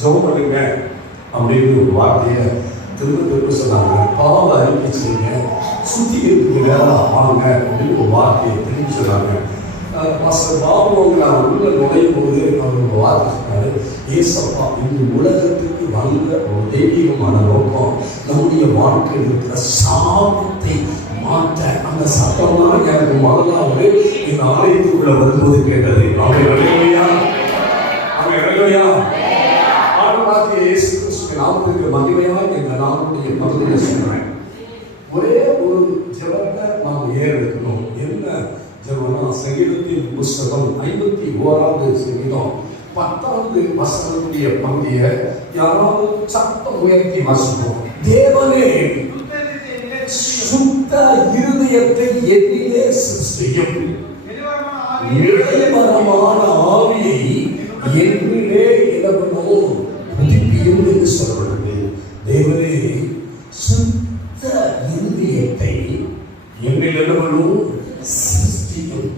ஜெபம் பண்ணுங்க அப்படின்னு ஒரு வார்த்தையை திரும்ப திரும்ப சொன்னாங்க. பாவ அறிக்கை செய்யுங்க, சுத்திகரிப்புக்கு வேற ஆளுங்க அப்படின்னு ஒரு வார்த்தையை திரும்பி சொன்னாங்க. பாபு நான் உள்ள நுழையும் போது அவர் ஒரு வார்த்தை சொன்னாரு, ஏசப்பா இந்த உலகத்துக்கு வந்த ஒரு தெய்வீகமான நோக்கம் நம்முடைய வாழ்க்கையில் இருக்கிற சாபத்தை மாற்ற. அந்த சத்தம் தான் எனக்கு முதலாவது இந்த ஆலயத்துக்குள்ள வரும்போது கேட்டது. நாமத்துக்கு மகிமையாக எங்கள் நாமுடைய பகுதியை சொல்றேன். ஒரே ஒரு ஜெபத்தை நாம் ஏறெடுக்கணும். என்ன ஜெபம்னா, சங்கீதத்தின் புஸ்தகம் 51வது சங்கீதம் 10வது வசனத்துடைய பகுதியை யாராவது சத்தம் உயர்த்தி வாசிப்போம். தேவனே சுத்த இருதயத்தை என்னிலே சிருஷ்டியும், இளையவரமான ஆவியை என்னிலே இளவனோ புதுப்பியும் என்று சொல்லப்படுது. தேவனே சுத்த இருதயத்தை என்னில் இளவனோ சிருஷ்டியும்.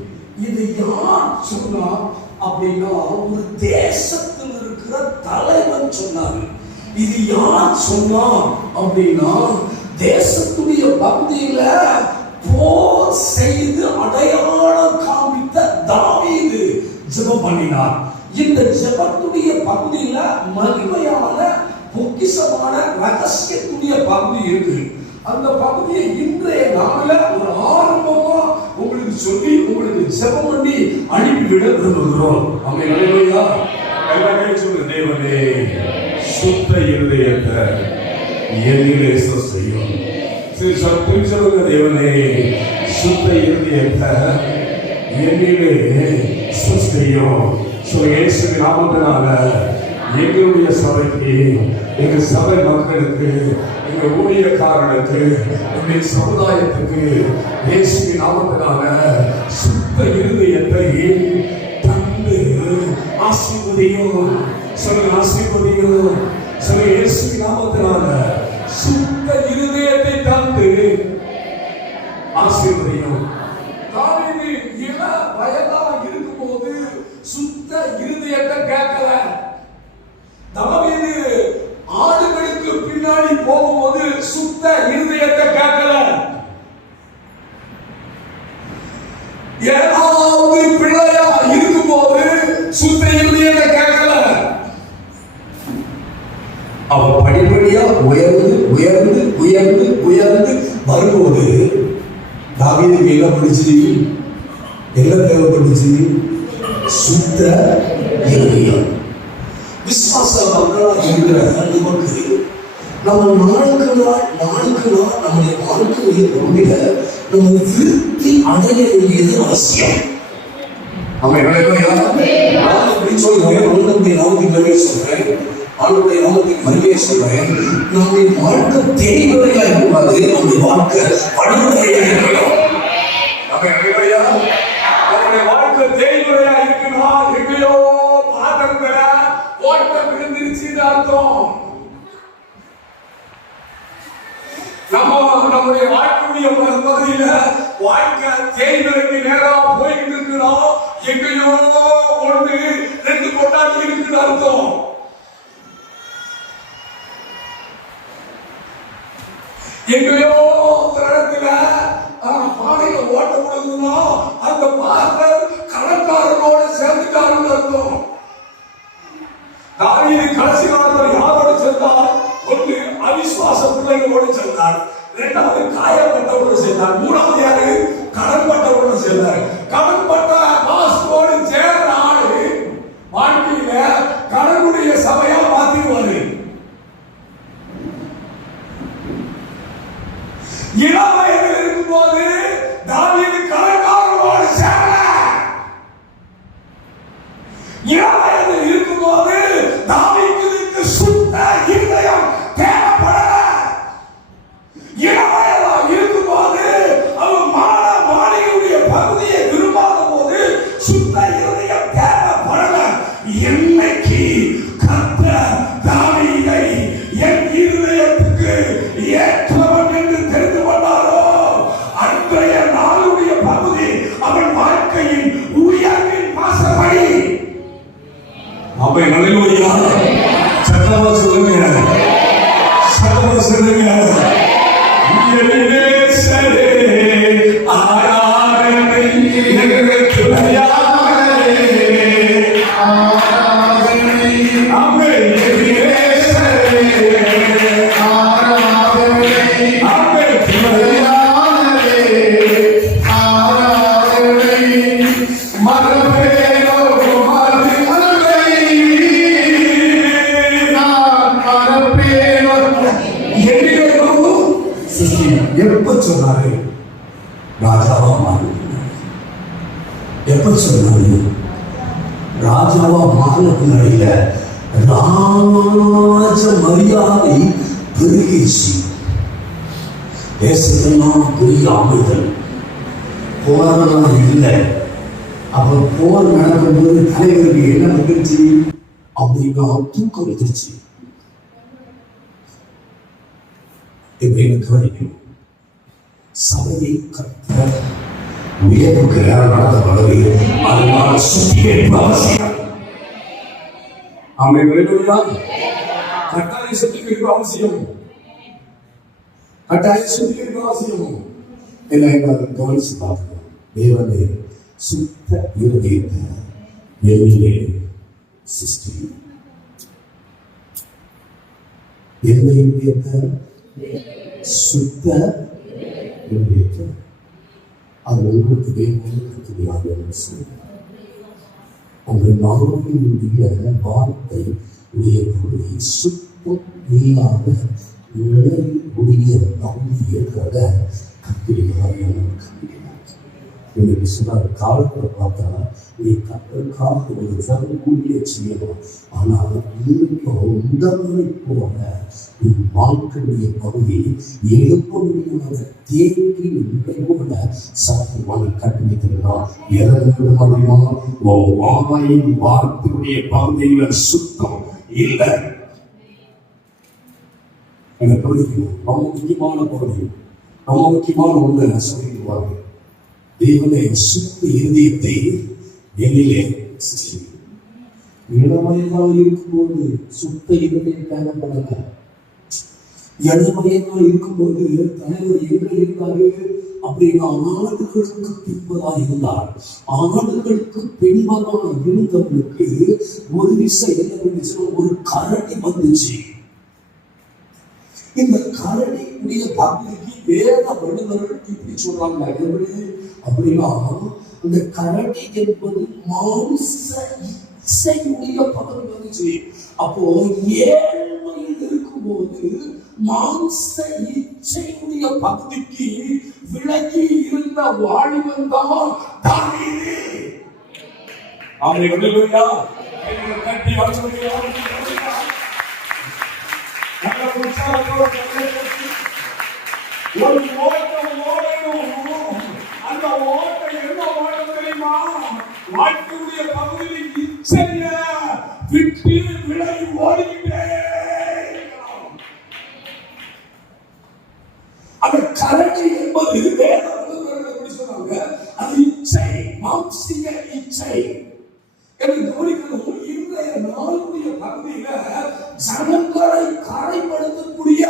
இது யார் சொன்னா அப்படின்னா ஒரு தேசத்தில் இருக்கிற தலைவன் சொன்னாரு. இது யார் சொன்னா அப்படின்னா தேசத்துடைய பகுதியில போர் செய்து அடையாளம் காமித்த தாவீது ஜெபம் பண்ணினார். இந்த ஜெபத்துடைய பகுதியில மகிமையான பொக்கிஷமான ரகசியத்துடைய பகுதி இருக்கு. அந்த பகுதியை இன்றைய நாளில் ஒரு ஆரம்பமா உங்களுக்கு சொல்லி உங்களுக்கு ஜெபம் பண்ணி அனுப்பிவிட விரும்புகிறோம். ஆமென். அல்லேலூயா. எல்லாரும் சொல்லுங்க, தேவனே சுத்த இருதயத்தை என்னிலே சிருஷ்டியும். சரி சொல்லுங்க, தேவனே சுத்த இருதயத்தை என்னிலே சிருஷ்டியும். இயேசுவின் நாமத்தினால எங்களுடைய சபைக்கு, எங்க சபை மக்களுக்கு, எங்க ஊழியக்காரர்களுக்கு, எங்களுடைய சமுதாயத்துக்கு இயேசுவின் நாமத்தினால சுத்த இருதயத்தை தந்து ஆசீர்வதியும். சொல்லுங்க, ஆசீர்வதியும். சொல்லுங்க, இயேசுவின் நாமத்தினால சுத்த இருதயத்தை தந்து ஆசீர்வதியும். தாவீது இள வயதா இருக்கும்போது சுத்த இருதயத்தை கேட்கல. தாவீது ஆடுகளுக்கு பின்னாடி போகும்போது சுத்த இருதயத்தை கேட்கல. ஏதாவது பிள்ளையா இருக்கும்போது சுத்த இருதயத்தை கேட்கல. அவன் படிப்படியா உயர்ந்து உயர்ந்து உயர்ந்து உயர்ந்து வரும்போது தாவீதுக்கு என்ன பண்ணுச்சு? என்ன தேவைப்பட்டுச்சு? சுத்த இருதயம். விசுவாச மக்களா இருக்கிற நமக்கு நம்ம நாளுக்கு நாள் நம்முடைய வாழ்க்கையை கொண்டிட நம்ம திருப்தி அடைய வேண்டியது அவசியம். அவன் அப்படின்னு சொல்றேன், அவனுடைய நாமத்துக்கு சொல்றேன், அவனுடைய நாமத்துக்கு மகிமையை சொல்றேன். நம்முடைய வாழ்க்கை தேவையா இருக்கக்கூடாது, நம்முடைய வாழ்க்கை படுமுறையா இருக்கணும். நம்முடைய வாழ்க்கை தேய்முறையா இருக்கணும். எங்கேயோ பாத்திரத்துல ஓட்டம் விழுந்துருச்சுன்னு அர்த்தம். நம்முடைய வாழ்க்கையுடைய பகுதியில வாழ்க்கை தேய்முறைக்கு நேரம் போயிட்டு இருக்கிறோம். எங்கேயோ ஒன்று ரெண்டு கொண்டாடி இருக்குன்னு அர்த்தம். எங்கேயோ ஒரு இடத்துல பானையில ஓட்ட விடுதுன்னா அந்த பாத்திரம் கடற்காரனோட சேர்ந்துட்டாருன்னு அர்த்தம். தாவீது கடைசி காலத்தில் யாரோட சேர்ந்தார்? ஒன்று அவிசுவாச பிள்ளைகளோடு சேர்ந்தார், இரண்டாவது காயப்பட்டவரோடு சேர்ந்தார், மூணாவது யாரு? கடன்பட்டவரோடு சேர்ந்தார். கடன்பட்ட பாஸ்டோடு சேர்ந்த ஆளு வாழ்க்கையில கடனுடைய சபையா மாத்திடுவாரு. இளம் வயதில் இருக்கும்போது தாவீது கடற்காரனோடு சேரல. இளம் வயதில் இருக்கும்போது தாவீதுக்கு சுத்த இருதயம் தேவைப்படல. இளம் வயதா இருக்கும்போது அவன் மாளிகையுடைய பகுதியை விரும்பாத போது சுத்த இருதயம் தேவைப்படல. என்னைக்கு கர்த்தர் தாவீதை என் இருதயத்துக்கு ஏற்றவன் என்று தெரிந்து கொண்டாரோ அன்றைய நாளுடைய பகுதி அவன் வாழ்க்கையின் உயர்வின் வாசப்படி. அப்ப நல்ல சத்தமா சொல்லுங்க, சத்தமா சொல்லுங்க. என்னிலே ராஜ மரியாதை பெருகிச்சு. தேசத்தெல்லாம் பெரிய அமைதல், போரெல்லாம் இல்லை. அப்ப போர் நடக்கும்போது தலைவருக்கு என்ன வந்துருச்சு அப்படின்னா தூக்கம் வந்துருச்சு. கவனிக்கணும், சபையை கத்த உயர்வுக்கு நடந்த பலவை அதனால சுத்திகரிப்பு அவசியம். கட்டாய சுத்திகரிப்பு அவசியம், கட்டாய சுத்திகரிப்பு அவசியம். என்ன கவனிச்சு பார்க்கணும். தேவனே சுத்த இருதயத்தை என்னிலே சிருஷ்டி. இருதயத்தை சுத்த இருதயத்தை அது உங்களுக்கு வேணும்னு தெரியாது. உங்கள் நாவினுடைய வார்த்தை உடைய பகுதி சுத்தம் இல்லாத உடைய பகுதி இருக்கிறத கத்திரிக்காய் எனக்கு சொன்னார். காலத்தில் பார்த்தா நீ கத்தற்காக ஒரு தரக்கூடிய செய்யணும். ஆனால் உடம்பை போல உன் வாழ்க்கையுடைய பகுதி எழுப்ப முடியாத தேக்கி நிலை போல சாத்தியமான கட்டுமைக்கிறதா இறந்து முடியுமா? வாயின் வார்த்தையுடைய பகுதியில் சுத்தம் இல்லை. எனக்கு புரிஞ்சுக்கணும். ரொம்ப முக்கியமான பகுதி, ரொம்ப முக்கியமான ஒன்று சொல்லிடுவாங்க. தேவனே சுத்த இருதயத்தை என்னிலே சிருஷ்டி. இளமையாக இருக்கும்போது சுத்த இருதயம் தேவைப்படல. இளமையாக இருக்கும்போது தலைவர் எங்க இருந்தாரு அப்படின்னா ஆண்டுகளுக்கு பின்பதாக இருந்தார். ஆண்டுகளுக்கு பின்பதாக இருந்தவர்களுக்கு ஒரு விஷயம் என்ன, ஒரு கரடி வந்துச்சு. இந்த கரடியுடைய பகுதிக்கு வேத வல்லுநர்கள் இப்படி சொல்றாங்க. எப்படி அப்படின்னா அந்த கரடி என்பது மாம்ச இச்சையுடைய பகுதி வந்துச்சு. அப்போ ஏழ்மையில் இருக்கும்போது மாம்ச இச்சையுடைய பகுதிக்கு விலகி இருந்த வாலிபன் தான் தாவீது. அவரை விடுவியா கட்டி வாழ்க்கையா ஒரு ஓட்டம் ஓடணும். அந்த ஓட்டம் என்ன ஓட்டம் தெரியுமா? வாழ்க்கையுடைய பகுதியில் இச்சைய விட்டு விலகி ஓடிக்கிட்டே இருக்கணும். அந்த கரடி என்பது வேதம் சொன்னாங்க, அது இச்சை, மாம்சிக இச்சை. எனக்கு கவனிக்கணும். இன்றைய நாளுடைய பகுதியில ஜனங்களை காரைப்படுத்தக்கூடிய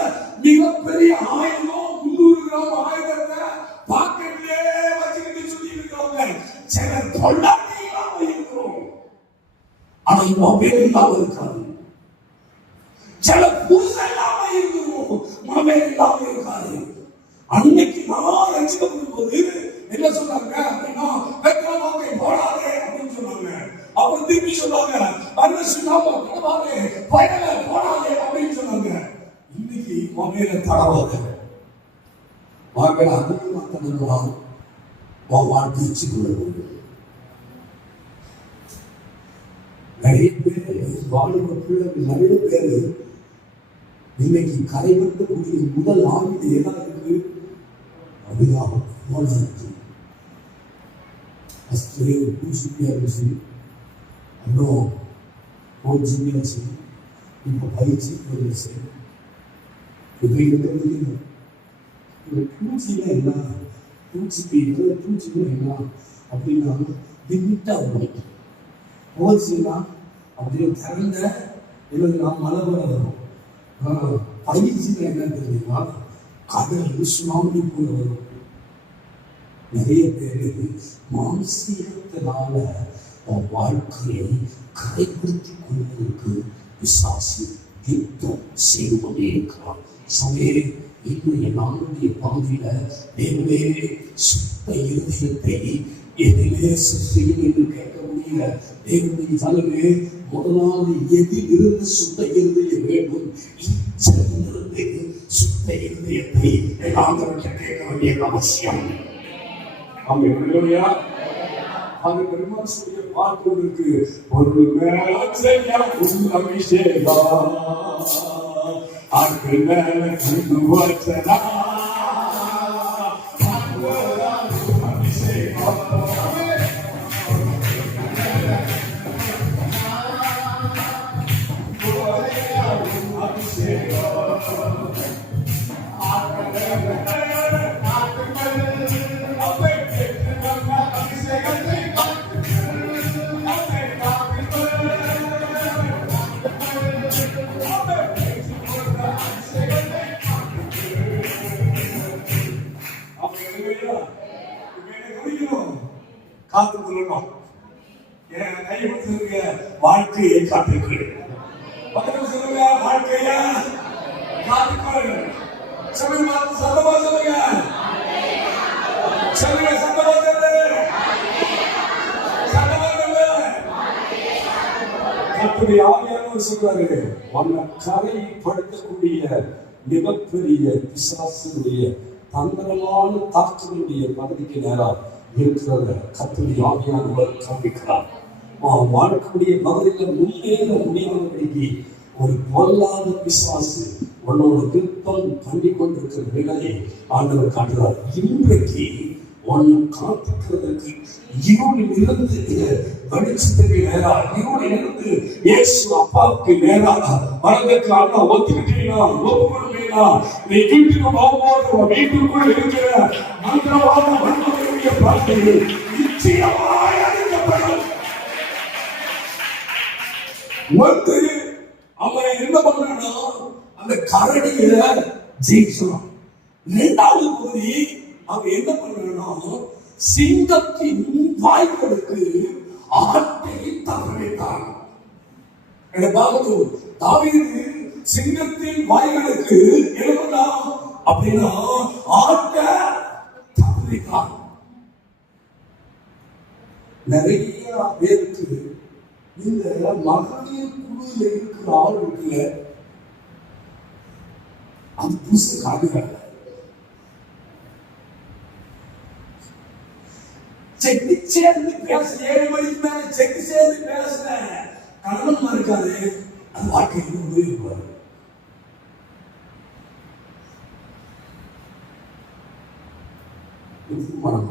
மிகப்பெரிய ஆயுதம் 300 கிராம் ஆயுதத்தை பாக்கெட்லே வச்சுக்கிட்டு சுத்தி இருக்கிறவங்க சில தொண்டாட்டி இல்லாம இருக்கிறோம். ஆனா மொபைல் இல்லாம இருக்காது. சில புதுசு இல்லாம இருக்கிறோம், மொபைல் இல்லாம இருக்காது. அன்னைக்கு நான் ரசிக்கப்படும் போது என்ன சொன்னாங்க அப்படின்னா, வெக்கமாவே போடாதே அப்படின்னு சொன்னாங்க. அப்புறம் திருப்பி சொன்னாங்க, அந்த சுண்ணாம்பு போடாதே, பயல போடாதே அப்படின்னு சொன்னாங்க. இன்னைக்கு மொபைல தடவாத மொபைல் அதிகமா தடவாங்க வாழ்க்கைச்சு கொள்ளும். நிறைய பேர் வாலிப பிள்ளைகள் நிறைய பேர் இன்னைக்கு கரைபட்டக்கூடிய முதல் ஆயுத எதா இருக்கு அப்படிதான் போல இருக்கு. ஃபஸ்ட்டு பூசிப்பியா இருந்துச்சு, இன்னும் போச்சு, இப்போ பயிற்சி போயிடுச்சு. இப்போ இருக்கிறது பூச்சியில என்ன, பூச்சிக்கு பூச்சிக்கு என்ன அப்படின்னா லிமிட்டா வரும். போச்சுன்னா அப்படியே திறந்த இல்லைன்னா மழை வரும். பயிற்சியில என்ன தெரியுமா, கடல் சுனாமி போல வரும். நிறைய பேரு மானசீகத்தினால வாழ்க்கையை கரைப்படுத்திக் கொள்வதற்கு விசாசி யுத்தம் செய்து கொண்டே இருக்கிறான். சமையல் இன்னும் நாளுடைய பகுதியில தேவனே சுத்த இருதயத்தை எதிலே செய்யும் என்று கேட்க முடியல. தேவனுடைய தலைமை முதலாவது எதில் இருந்து சுத்த இருதயம் வேண்டும், இச்சையிலிருந்து சுத்த இருதயத்தை நாங்கள் கேட்க வேண்டிய அவசியம். அது பெருமாசுடைய பாட்டு இருக்கு. ஒரு மேல செய்ய அபிஷேகம் ஆட்கள் மேல கண்டு வச்சனா அபிஷேகம் காத்து கொள்ளணும். என் கை கொடுத்துருக்க வாழ்க்கையை காத்துக்கிறேன். பக்கத்தில் சொல்லுங்க, வாழ்க்கைய காத்துக்கொள். சொல்லுங்க, சத்தமா சொல்லுங்க, சொல்லுங்க, சத்தமா சொல்லு, சத்தமா சொல்லு. கர்த்தருடைய ஆவியானவர் சொல்றாரு, உன்னை கரைப்படுத்தக்கூடிய மிகப்பெரிய பிசாசுடைய தந்திரமான தாக்குதலுடைய பகுதிக்கு நேரம் இருக்கிறத கர்த்தருடைய ஆவியானவர் காண்பிக்கிறார். வாழ்க்கையுடைய பகுதியில் முன்னேற முடியாதபடிக்கு ஒரு பொல்லாத பிசாசு உன்னோட விருப்பம் பண்ணி கொண்டிருக்கிற நிலையை ஆண்டவர் காட்டுறார். இன்றைக்கு உன்னை காத்துக்கிறதுக்கு இருளில் இருந்து வெளிச்சத்துக்கு நேராக, இருளில் இருந்து இயேசு அப்பாவுக்கு நேராக வரதுக்கு அண்ணா ஒத்துக்கிட்டீங்கன்னா, ஒப்பு கொடுப்பீங்கன்னா, நீ வீட்டுக்கு போகும்போது வீட்டுக்குள் இருக்கிற மந்திரவாத வன்முறையுடைய பாதையில் நிச்சயமாய் அழிக்கப்படும். வந்து அவன் என்ன பண்றான்னா, அந்த கரடியை ஜெயிச்சான். இரண்டாவது பகுதி அவன் என்ன பண்றான்னா, சிங்கத்தின் வாய்களுக்கு ஆட்டை தவறிட்டான். தாவீது சிங்கத்தின் வாய்களுக்கு எழுதா அப்படின்னா ஆட்ட தவறிட்டான். நிறைய பேருக்கு இந்த மகளிர் குழுல இருக்கிற ஆள் இருக்குல்ல, அது புதுசு காட்டுகிறாங்க. செக்கு சேர்ந்து பேச 7 மணிக்கு மேல செக்கு சேர்ந்து பேசுற கணவன்மா இருக்காது, அது வாழ்க்கைக்கு உபயோகிப்பாரு. மனம்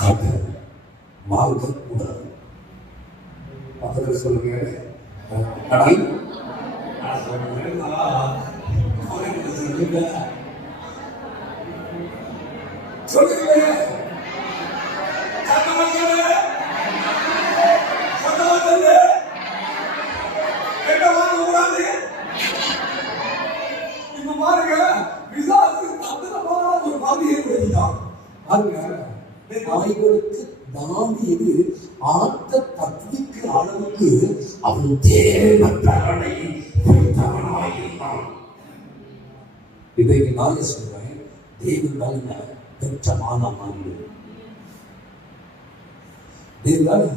காட்ட வாழ்க்கை கூடாது. பக்கத்தில் சொல்லுங்க, கடல் சொல்லுங்க, நாய்களுக்கு தாவீது ஆத்த தப்பிக்க அளவுக்கு அவன் தேவனை பெற்றவனாயிருந்தான். இதைக்கு நான் சொல்றேன், தேவன் பெற்ற மானமானது, தேவன்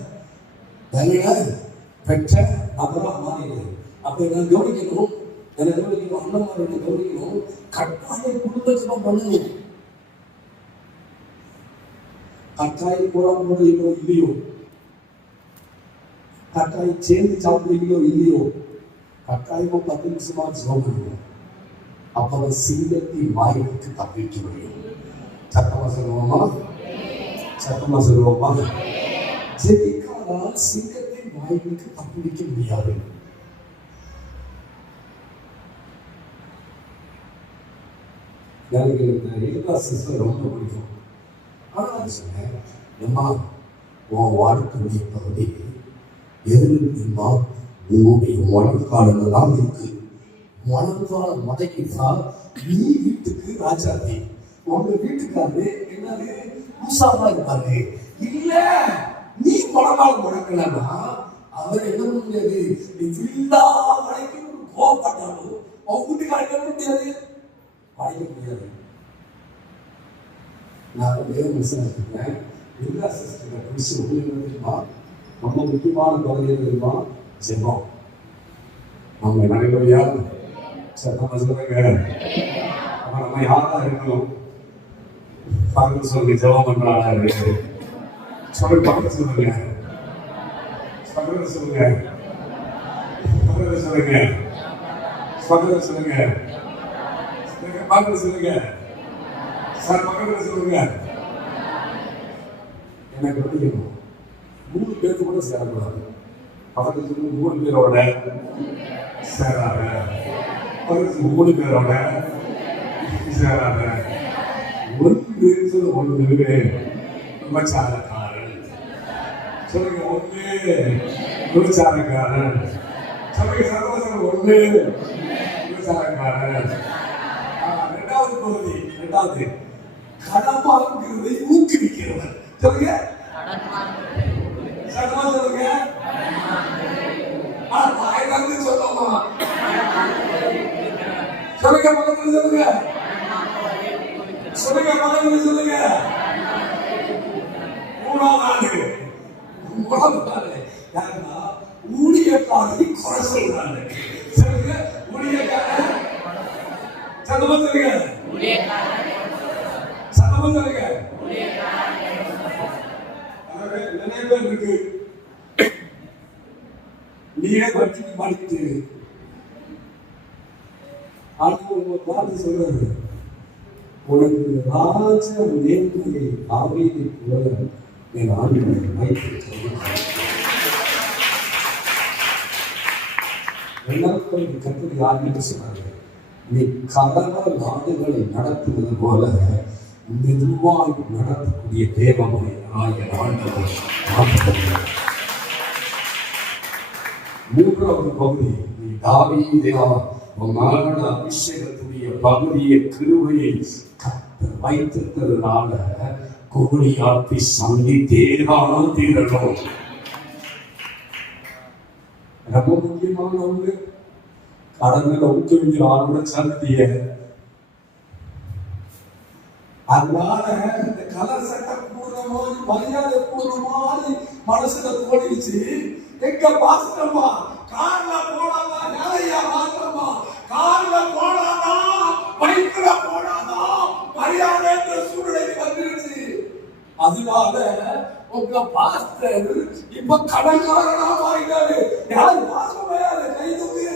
பெற்ற நபரா மாறியது. அப்ப நான் கவனிக்கணும், என்ன கவனிக்கணும், அண்ணமாரோட கவனிக்கணும், கட்டாயம் குடும்பம் பண்ணணும். கட்டாயம் போறாம போடுறீங்களோ இல்லையோ, கட்டாயம் சேர்ந்து சாப்பிடுறீங்களோ இல்லையோ, கட்டாயமா 10 நிமிஷமா ஜெபம் பண்ணுங்க. அப்ப சிங்கத்தின் வாய்க்கு தப்பிக்க முடியும். சத்தமா சொல்லுவோமா, சத்தமா சொல்லுவோமா. ஜெபிக்காதால் சிங்கத்தின் வாய்க்கு தப்பிக்க முடியாது. எனக்கு இந்த யோகா சிஸ்டம் ரொம்ப பிடிக்கும். ஆனால் சொன்னேன், அம்மா உன் வாழ்க்கையுடைய பகுதி எதுமா உங்களுடைய முழங்காலங்கள் தான் இருக்கு. முழங்கால முதைக்கிட்டா நீ வீட்டுக்கு ராஜாதி, உங்க வீட்டுக்காரு என்னது பூசாவா இருப்பாரு. இல்ல நீ முழங்காலம் முடக்கலன்னா அவர் என்ன பண்ண முடியாது. நீ எல்லா வரைக்கும் கோவப்பட்டாலும் உங்க வீட்டுக்காரங்க என்ன முடியாது, வாய்க்க முடியாது. நான் தேவ மனுஷனா இருக்கிறேன். எல்லா சிஸ்டரை பிடிச்சி உங்களுக்கு தெரியுமா, ரொம்ப முக்கியமான பகுதி தெரியுமா, ஜெபம். நம்ம நடைமுறையா சத்தமா சொல்லுங்க. நம்ம யாரா இருக்கணும், பாருங்க சொல்லி ஜெபம் பண்றாங்க. சொல்லுங்க, பக்கத்துல சொல்லுங்க, பக்கத்துல சொல்லுங்க, பக்கத்துல சொல்லுங்க, பக்கத்துல சொல்லுங்க, பக்கத்துல சொல்லுங்க சார், பக்கத்துல சொல்லுங்க. எனக்கு வந்து 3 பேருக்கு கூட சேரக்கூடாது. பக்கத்துல 3 பேரோட சேராத, பக்கத்துல 3 பேரோட சேராத. ஒன்று விபச்சாரக்காரன். சொல்லுங்க, ஒன்று விபச்சாரக்காரன். சொல்லுங்க சந்தோஷம், ஒன்று விபச்சாரக்காரன். 2வது பகுதி, 2வது கடன் வாங்குவதை ஊக்குவிக்கிறவர். சொல்லுங்க, சத்தமா சொல்லுங்க. சொல்லமா சொல்லுங்க, பக்கத்துல சொல்லுங்க, சொல்லுங்க, பக்கத்துல சொல்லுங்க. 3வது யாருன்னா ஊழியக்காரரை குறை சொல்றாங்க. சொல்லுங்க, ஊழியக்காரன். சத்தமா சொல்லுங்க, சத்தமா சொல்லுங்க. நிறைய பேர் இருக்கு, நீயே வட்டிக்கு மாட்டிட்டு பார்த்து சொல்றாரு, உனக்கு ராஜ நேர்மையை ஆவியை போல என் ஆவியை வைத்து எல்லாருக்கும் கற்பனை யாருன்னு சொன்னாங்க, நீ கலவ நாடுகளை நடத்துவது போல மெதுவாய் நடத்தக்கூடிய தேவனை ஆகிய ஆண்டவர் மாற்றப்படுகிறார். 3வது பகுதி, நீ தாவீதா உன் அபிஷேகத்துடைய பகுதியை கிருபையை கர்த்தர் வைத்திருக்கிறதுனால கோலியாத்தை சந்தித்தேதான் தீரணும். ரொம்ப முக்கியமானவங்க கடன்களை ஊக்குவிக்கிற ஆளோட சந்திய. அதனால இந்த கலர் சட்டை கூடுற மாதிரி, மரியாதை கூடுற மாதிரி மனசுல தோணிச்சு. எங்க பாசமா கார்ல போடாதா, வேலையா மாற்றமா கார்ல போடாதா, பைக்ல போடாதா, மரியாதை சூழ்நிலை வந்துருச்சு. அதனால உங்க பாஸ்டர் இப்ப கடன்காரனா மாறினாரு. யார் பாசமே அதை கை தூக்கு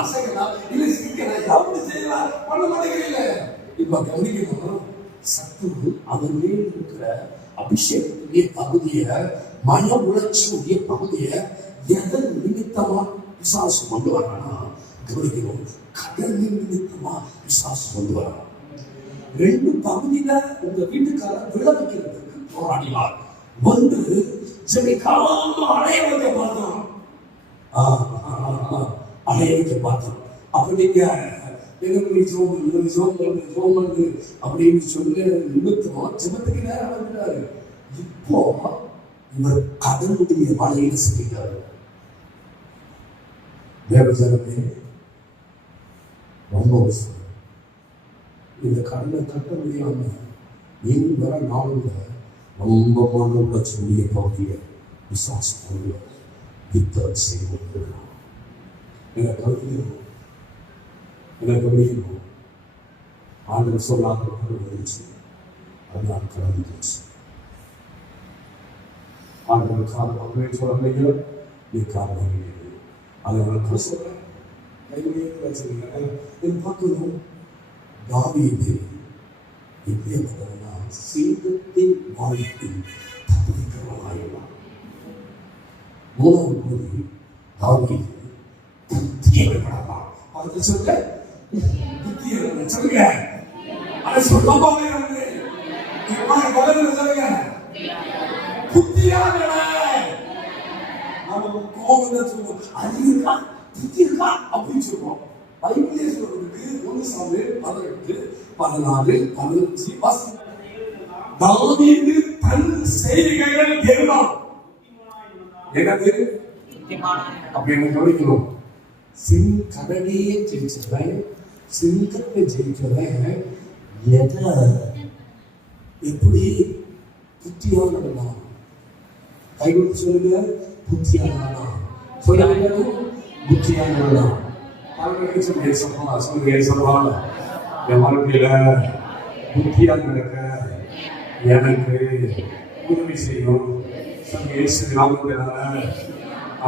அசைக்கலாம், இல்ல சிரிக்கலாம், எப்படி செய்யலாம், பண்ண மாட்டேங்கிறீங்க. இப்ப கவனிக்கணும், சத்துரு அவர் மேல் இருக்கிற அபிஷேகத்துடைய பகுதியை, மன உணர்ச்சியுடைய பகுதியை எதன் நிமித்தமா பிசாசு கொண்டு வரானா கவனிக்கணும். கடலின் நிமித்தமா பிசாசு கொண்டு வரான். 2 பகுதியில உங்க வீட்டுக்காரர் விளைவிக்கிறதுக்கு போராடினார். ஒன்று செடிக்காம அடைய வைக்க பார்த்தோம், அடைய வைக்க பார்த்தோம். அப்ப நீங்க அப்படின்னு சொல்லி நிமித்தம் ஜெபத்துக்கு நேரம் வந்துட்டாரு. இப்போ இவர் கடனுடைய வலையில சிக்கிறார். தேவஜனமே ரொம்ப அவசரம். இந்த கடனை கட்ட முடியாம நீங்க வர நாளுல ரொம்ப மன உணர்ச்சியுடைய பகுதியை விசுவாசம் யுத்தம் செய்வது எனக்கு கவனிக்கணும். ஆண்டவர் சொல்லாத இருந்துச்சு, அதனால் கடந்துச்சு. ஆண்டவர் காரணம் சொல்ல நீ காரணம் அதனால சொல்றேன். பார்க்கணும், தாவீது எப்படியா சீதத்தின் வாழ்க்கையில் தப்பிக்கிறவனாயிடலாம். 3வது பகுதி, தாவீது புத்தியவனாகலாம். அதுக்கு சொல்ல புத்தியவன் சொல்லுங்க, அதை சொல்லாம சொல்லுங்க, புத்தியான கோபத்தை சொல்லுவோம். அது இருக்கா, புத்தி இருக்கா அப்படின்னு சொல்லுவோம். பைபிளே சொல்றதுக்கு 1 சாமுவேல் 18, 14, 15 தாவீது தன் செய்கைகள் எல்லாம் எனது அப்படின்னு கவனிக்கணும். கடனையே ஜெயிச்சவன், சிங்கத்தை ஜெயிச்சவன் எதை எப்படி புத்தியானவனா? கைவிட்டு சொல்லுங்க, புத்தியானவனா சொல்லுங்க, புத்தியானவனா. சொல்லுங்க, என் வாழ்க்கையில புத்தியா நடக்க எனக்கு உதவி செய்யும். இயேசு நாமத்தினால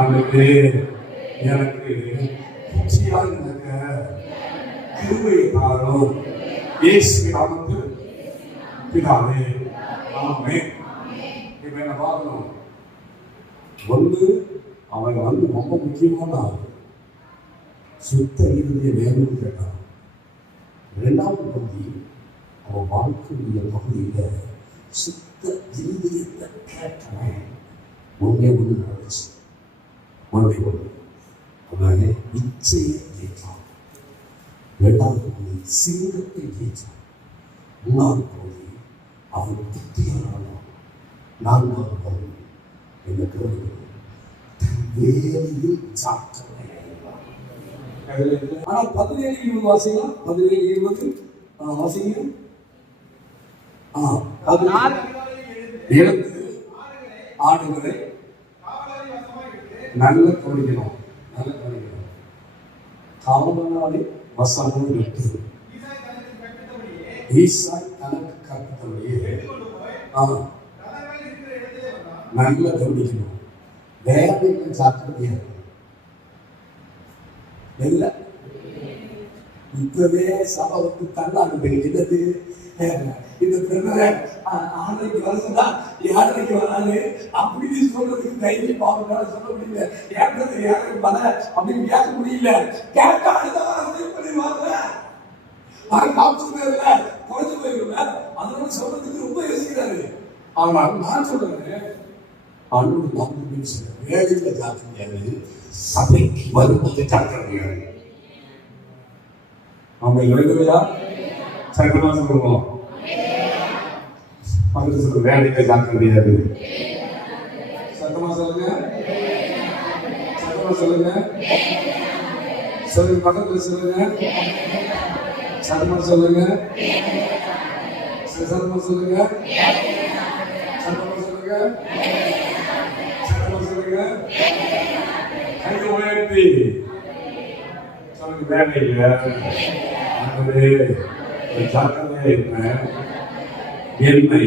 ஆண்டவரே எனக்கு புத்தியாக இருக்க கிருபையை தாரும். இயேசு நாமத்தில் பிதாவே ஆமென். இப்ப என்ன பார்க்கணும்? ஒன்று, அவன் ரொம்ப முக்கியமான ஆள், சுத்த இருதய வேணும்னு கேட்டான். இரண்டாவது பகுதி, அவன் வாழ்க்கையுடைய பகுதியில சுத்த இருதயத்தை கேட்டவன் ஒன்னே ஒன்று நடந்துச்சு. ஒன்றே ஒன்று, அவன் இச்சையை ஜெயிச்சான். இரண்டாவது பகுதி சிங்கத்தை ஜெயிச்சான். மூணாவது பகுதி அவன் புத்தியான. நான்காவது பகுதி என்ன கேள்வி? வேலையில் சாற்றலை. ஆனா 17:20 வாசிக்கலாம். 17:20 வாசிங்க. எழுந்து ஆடுகளை நல்ல கவனிக்கணும். நல்ல கவனிக்கணும். காவலாளி வசனம் விட்டு ஈசாய் தனக்கு கற்பித்தபடியே நல்ல கவனிக்கணும். வேலையில் சாப்பிடுறது இல்லை. இப்பவே சபைக்கு தள்ளாடு என்னது இந்த பெண்ணை 6:30 வருஷம்டா 7:30 வராது அப்படின்னு சொல்றதுக்கு கையில் பாவம் சொல்ல முடியல. ஏற்றது யாருக்கு பல அப்படின்னு கேட்க முடியல. கேட்க பண்ணிடுவாங்க. காசு போயிருல குறைஞ்சு போயிருல. அதனால சொல்றதுக்கு ரொம்ப யோசிக்கிறாரு. ஆனால் நான் சொல்றேன், அவனோட நம்பிக்கை சொல்ல வேலையில காக்க முடியாது, சபைக்கு வரும்போது காக்க முடியாது. நம்ம எழுதுவையா சட்டமா சொல்லுவோம். பக்கத்து சொல்ல வேலையில காக்க முடியாது. சத்தமா சொல்லுங்க, சத்தமா சொல்லுங்க, சொல்லுங்க, பக்கத்துல சொல்லுங்க, சத்தமா சொல்லுங்க, சத்தமா சொல்லுங்க, சத்தமா சொல்லுங்க, சத்தமா சொல்லுங்க, கை உயர்த்தி சொல்லுங்க. வேலையில ஜாக்கிரதையா இருப்பேன், என்னை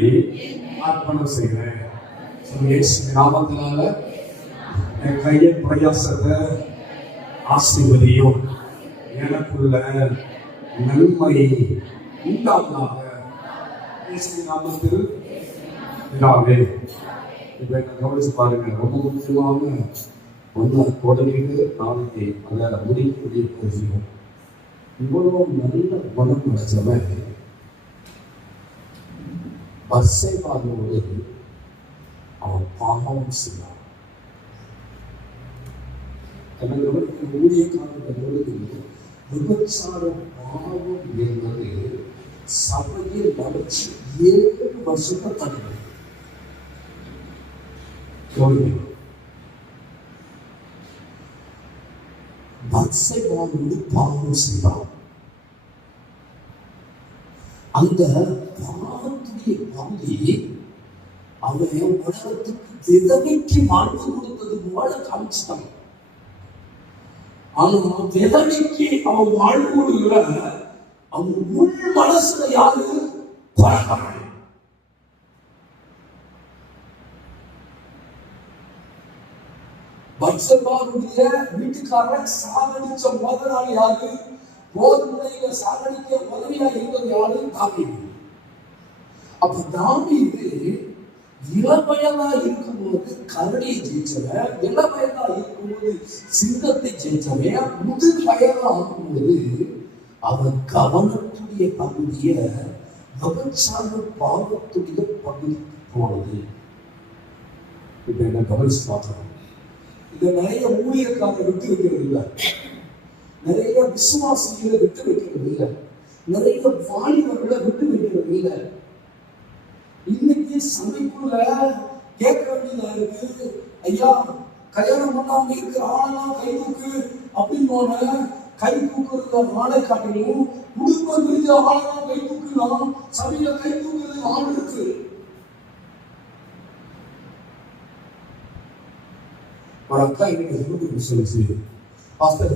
அர்ப்பணம் செய்கிறேன். நாமத்தினால என் கையின் பிரயாசத்தை ஆசீர்வதியும். எனக்குள்ள நன்மை உண்டாவதாக நாமத்தில் இதாவே. இப்ப என்ன கவனிச்சு பாருங்க, ரொம்ப முக்கியமான ஒன்று உடனே நாளைக்கு அதை முடிக்கக்கூடிய விஷயம். இவ்வளவு நல்ல குணம் அடைச்சவன் பத்சேபாவோடு அவன் பாவம் செய்தான். ஊழியக்காரர்களோடு விபச்சார பாவம் என்பது சபையில் வளர்ச்சி 7 வருஷத்தை தடுக்கிறது. பத்சேபாவோடு பாவம் செய்தான். அந்த பாவத்துடைய பகுதி அவன் உலகத்துக்கு விதவைக்கு வாழ்வு கொடுத்தது போல காமிச்சிட்டான். ஆனா விதவைக்கு அவன் வாழ்வு கொடுக்கல, அவன் உள் மனசுல யாரு பழக்கம். பத்சேபாவுடைய வீட்டுக்காரன் சாகடிச்ச முதலாளி யாரு? போர்முனையில சாகடிக்க உதவியா இருந்தது யாரு? தாவீது. அப்ப தாவீது இளவயதா இருக்கும்போது கரடியை ஜெயிச்சவன், இளவயதா இருக்கும்போது சிங்கத்தை ஜெயிச்சவன், முதிர் வயதா ஆகும்போது அவன் கவனத்துடைய பகுதிய விபச்சார பாவத்துடைய பகுதிக்கு போனது. இப்ப என்ன கவனிச்சு பார்க்கணும். இதை நிறைய ஊழியக்காரர் விட்டு வைக்கிறது இல்லை, நிறைய விசுவாசிகளை விட்டு வைக்கிறது இல்லை, நிறைய வாலிபர்களை விட்டு வைக்கிறது இல்லை. இன்னைக்கு சபைக்குள்ள கேட்க வேண்டியதா இருக்கு. ஐயா, கல்யாணம் பண்ணாம இருக்கிற ஆளெல்லாம் கை தூக்கு அப்படின்னு கை தூக்குறது ஆளை காட்டிலும் குடும்பம் பிரிஞ்ச ஆளெல்லாம் கை தூக்கலாம். சபையில கை தூக்குறது ஆள் இருக்கு. ஒரு அக்கா இன்னைக்கு சொல்லிச்சு, பாஸ்டர்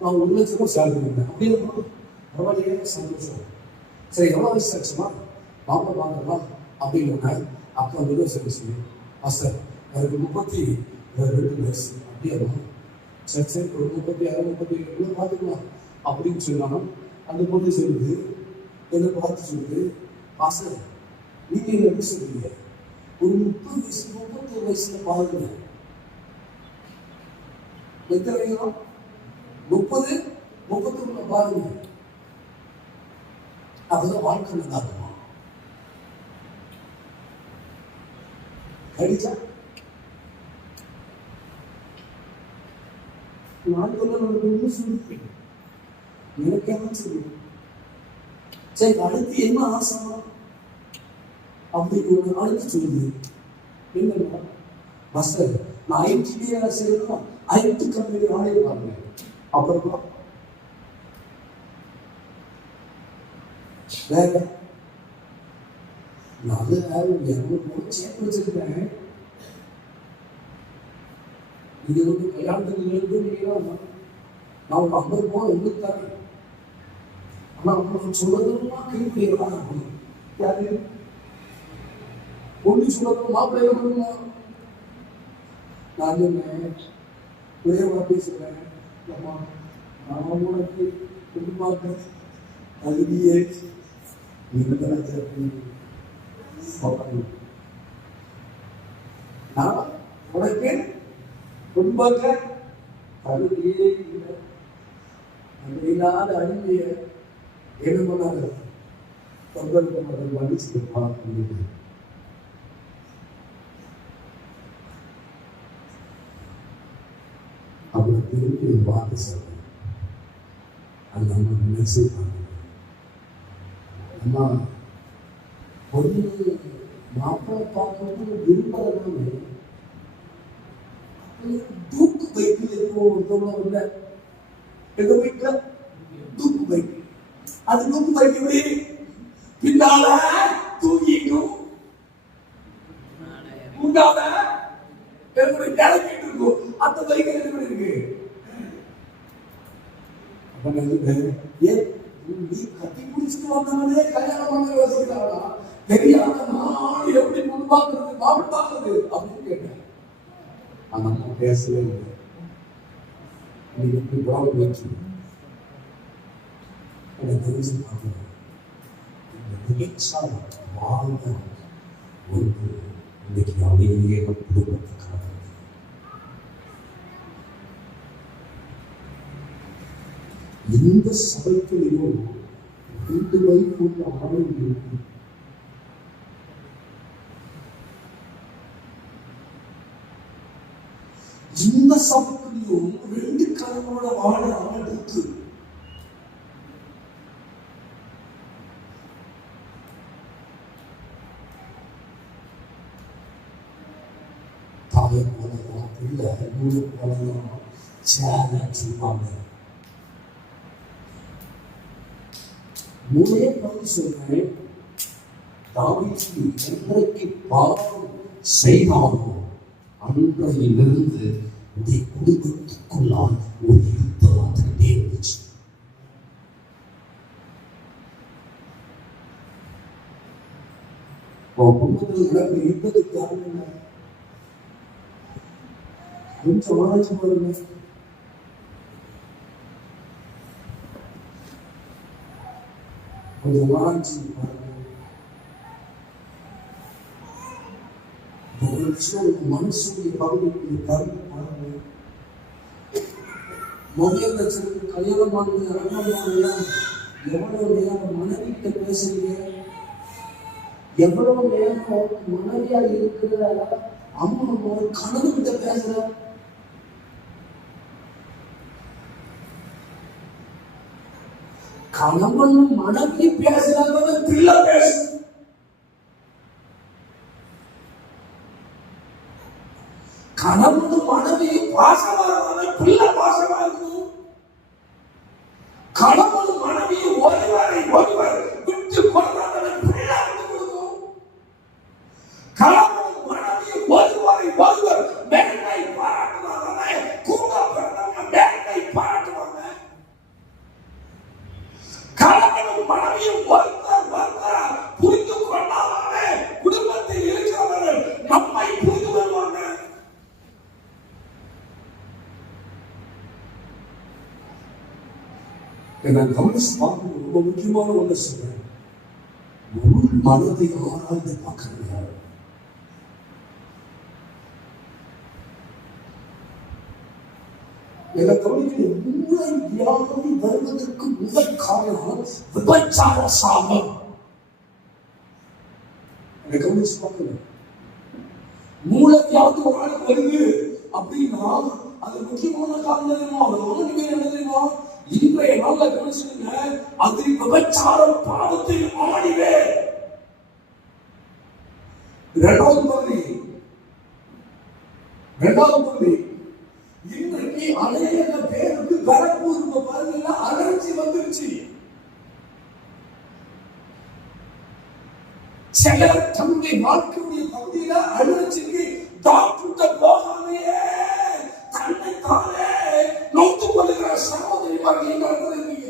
நான் 1 லட்சம் சேலரி பண்ணேன் அப்படின்னு. பரவாயில்லையே, சந்தோஷம். சரி, எவ்வளோ வயசு ஆச்சுமா? வாங்க வாங்கலாம் அப்படின்னா அப்பா வந்து சொல்லி பாஸ்டர் எனக்கு 32 வயசு அப்படியே சரி சரி ஒரு 36 37 பார்த்துக்கலாம் அப்படின்னு சொன்னாலும் அந்த பொண்ணு சொல்லுது என்னை பார்த்து சொல்லுது பாஸ்டர் நீங்க என்ன எப்படி சொல்றீங்க ஒரு 30 வயசு 31 வயசுல பாருங்க எத்தனை வயசு 30 31 பாருங்க அப்பதான் வாழ்க்கை நல்லா இருக்குமா கடிச்சா நான் சொல்ல சொல்லி எனக்கு என்ன சொல்லு சரி அடுத்து என்ன ஆசைமா அப்படின்னு அடுத்து சொல்லுது என்னன்னா மாஸ்டர் நான் ஐடியா செய்யணும் ஐடி கம்பெனி ஆளே பாருங்க அப்புறமா வேற நல்ல சேர்த்து வச்சிருக்கேன் இது வந்து கல்யாணத்துக்கு நான் ஒரு 50 ரூபாய் உங்களுக்கு தரேன் ஆனா உங்களுக்கு சொல்லதுமா கேட்கலாம் யாரு ஒன்று சொல்லணும் மாப்பிள்ளை கொடுமா நான் சொன்னேன் ஒரே வார்த்தை சொல்றேன் அம்மா நான் உனக்கு குடும்பமாக தகுதியே நான் உனக்கு குடும்பங்க தகுதியே இல்லை அந்த இல்லாத அடிமைய என்ன பண்ணாத தொங்கல் மன்னிச்சு பார்க்க அவரை திருப்பி ஒரு வார்த்தை சொல்றேன் அது நம்ம நினைச்சு அம்மா பொண்ணு மாப்பிள்ளை பார்க்கறது விரும்புறதானே தூக்கு பைக்கில் இருக்கும் ஒருத்தவங்க இல்லை எங்க வீட்டுல தூக்கு பைக் அது தூக்கு பைக்கு பின்னால தூக்கிக்கும் முன்னால கிளம்பிட்டு இருக்கும் அந்த பைக் எப்படி இருக்கு ஏன் நீ கட்டி பிடிச்சிட்டு வந்தவனே கல்யாணம் பண்ண யோசிக்கிறானா தெரியாத நான் எப்படி முன்பாக்குறது மாப்பிள் பாக்குறது அப்படின்னு கேட்டேன் அந்த அம்மா பேசவே இல்லை நீ எப்படி உறவு பேச்சு எனக்கு தெரிஞ்சு பார்க்கணும் இந்த நிகழ்ச்சியால் வாழ்ந்த ஒன்று இன்னைக்கு அப்படியே குடும்பத்துக்காக எந்த சபைகளிலும் 2 வயதுள்ள ஆணை இருக்கு இந்த சபைகளிலும் 2 கணவனோட வாழ ஆள் இருக்கு தாயை போலதான் பிள்ளை நூறு போலதான் சேனை சொல்லுவாங்க மூலே பகுதி சொல்றேன் தாவீது என்றைக்கு பாவம் செய்தானோ அன்றையிலிருந்து உடைய குடும்பத்துக்குள்ளால் ஒரு யுத்தம் வந்துட்டே இருந்துச்சு. குடும்பத்தில் நடக்கிற யுத்தத்துக்கு காரணம் என்ன? கொஞ்சம் ஆராய்ச்சி பாருங்க. கொஞ்சம் ஆராய்ச்சி பாருங்க. ஒரு விஷயம் மனசுடைய பகுதிக்கு கருத்து பாருங்க. மொபைல் வச்சிருக்கு கல்யாணம் பண்ணுங்க அரங்கமானீங்க. எவ்வளவு நேரம் மனைவிட்ட பேசுறீங்க, எவ்வளவு நேரம் மனைவியா இருக்கிற அம்மா கணவன் கிட்ட பேசுற, கணவன் மனைவி பேசுறாங்க, பிள்ளை பேசு. கணவன் மனைவி பாசமா இருந்தாலும் பிள்ளை பாசமா இருக்கும். கணவன் மனைவி ஒருவரை ஒருவர் விட்டு கொண்டாலும் பிள்ளை விட்டு கொடுக்கும். கணவன் மனைவி ஒருவரை ஒருவர் மேன்மை பாராட்டுவாங்க, கூட பிறந்தவங்க மேன்மை பாராட்டுவாங்க. கணவன் மனைவி ஒருத்தர் ஒருத்தர் நான் கவனிச்சு பார்க்கணும். ரொம்ப முக்கியமான ஒன்று சொல்றேன். உள் மனதை ஆராய்ந்து பார்க்கறது யாரு? மூளை வியாதி வருவதற்கு முதல் காரணம் விபச்சார சாபம். கவனிச்சு பார்க்கணும். மூளை வியாதி ஒரு ஆளுக்கு வருது அப்படின்னா அது முக்கியமான காரணம் தெரியுமா? என்ன தெரியுமா? இன்றைய நாள்ல கவனிச்சுங்க, அது விபச்சார பாவத்தில் ஆடிவே. இரண்டாவது பகுதி இன்றைக்கு அநேக பேருக்கு கரப்பூர்வ பாருங்க அலர்ஜி வந்துருச்சு. சிலர் தன்னுடைய வாழ்க்கையுடைய பகுதியில அலர்ஜிக்கு டாக்டர் போகாமையே தன்னை தானே நோத்துக் கொள்ளுகிற சகோதரிமார்கள் எங்க இருக்கிறீங்க?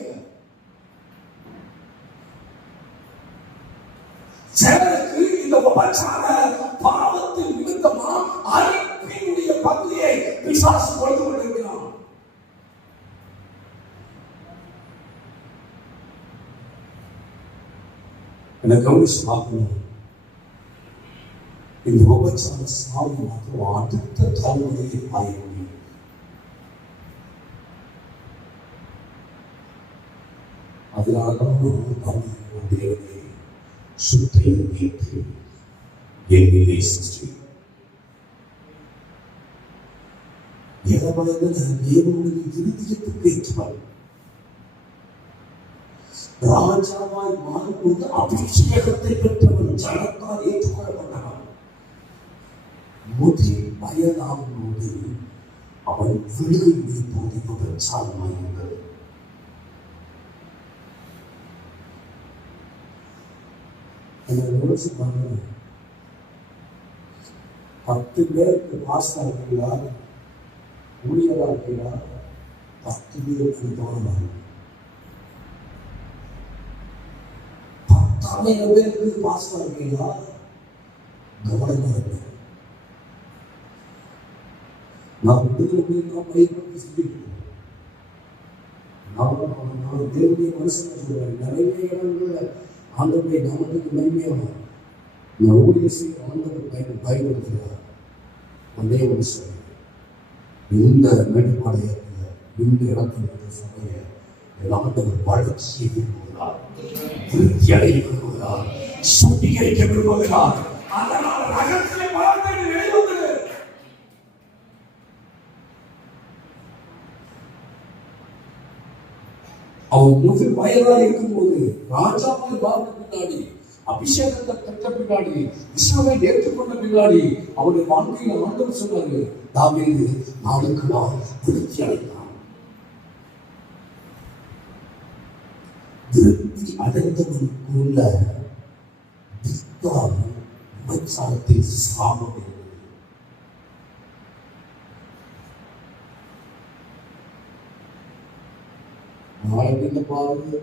சிலருக்கு இந்த விபச்சார பாவத்தின் நிமித்தமா அறிவினுடைய பகுதியை பிசாசு கொடுத்து கொண்டிருக்கிறான். என்ன கவனிச்சு பார்க்கணும். இந்த விபச்சார சாவு மாத்திரம் அடுத்த தலைமுறையை பாய முடியும். அதனால்தான் தேவனை சுத்தையும் நீட்டு என்னிலே சிருஷ்டி. தேவனுடைய இருதயத்துக்கு ஏற்றால் ராஜாவாய் மாறும்போது அபிஷேகத்தை பெற்றவன் ஜனத்தால் ஏற்றுக்கொள்ளப்பட்டவன். முதி வயதாகும்போது அவன் விழுகை போது விபச்சாரமாயிருந்தது. யோசிச்சு பாருங்க, 10 பேருக்கு பாஸ்டா இருக்கீங்களா, ஊழியரா இருக்கீங்களா? 10 பேருக்கு தோணுவாங்க. 10,000 பேருக்கு பாஸ்டா இருக்கீங்களா? கவனமா இருக்கு. நான் விடுதலை பயிர் சொல்லிட்டு நான் தேவனுடைய மனுஷன் சொல்றேன். நிறைய இடங்கள்ல ஆண்டவருடைய நாமத்துக்கு மகிமையாக நான் ஊழிய செய்ய ஆண்டவர் பயன்படுத்துகிறார். ஒரே ஒரு சொல்ல, இந்த மேட்டுப்பாளையத்தில் இந்த இடத்தில் இருக்கிற சபையை ஆண்டவர் வளர்ச்சியை விரும்புகிறார், திருப்தி அடைய விரும்புகிறார், சுத்திகரிக்க விரும்புகிறார். அதனால் ரகசிய வார்த்தை வெளிவந்தது. அவன் முதல் வயதாக இருக்கும்போது ராஜாவாய் வாழ்ந்த பின்னாடி, அபிஷேகத்தை பெற்ற பின்னாடி, விசாவை ஏற்றுக்கொண்ட பின்னாடி அவருடைய வாழ்க்கையில் ஆண்டவர் சொன்னாரு, தாவீது நாளுக்கு நாள் திருப்தி அடைந்தான். திருப்தி அடைந்தவனுக்குள்ள விபச்சாரத்தின் சாபம் இருந்தது. நாளைக்கு பாருங்க,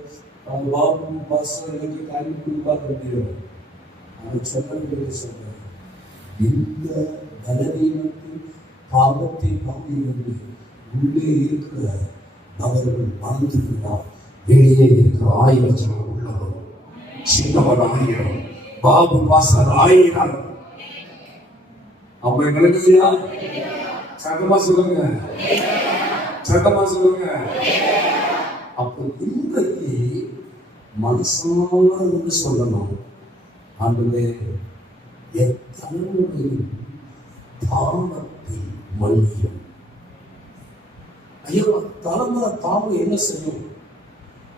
அவங்க பாபு பாஸ்டர்களுக்கு கல்வி கொடுப்பாங்க முடியும். அவன் சொன்ன இந்த பலவீனத்தின் பாவத்தின் பகுதியிலிருந்து உள்ளே இருக்கிற அவர்கள் மறந்துவிட்டார். வெளியே இருக்கிற 1000 ஜனம் உள்ளவர், சின்னவன் 1000, பாபு பாஸ்டர் 1000. அவங்க நினைச்சியா? சட்டமா சொல்லுங்க, சட்டமா சொல்லுங்க. அப்போ இன்றைக்கு மனசார ஒன்று சொல்லணும், ஆண்டவரே என் தலைமுறையின் பாவத்தை மன்னியும். ஐயோ, தலைமுறை பாவம் என்ன செய்யும்?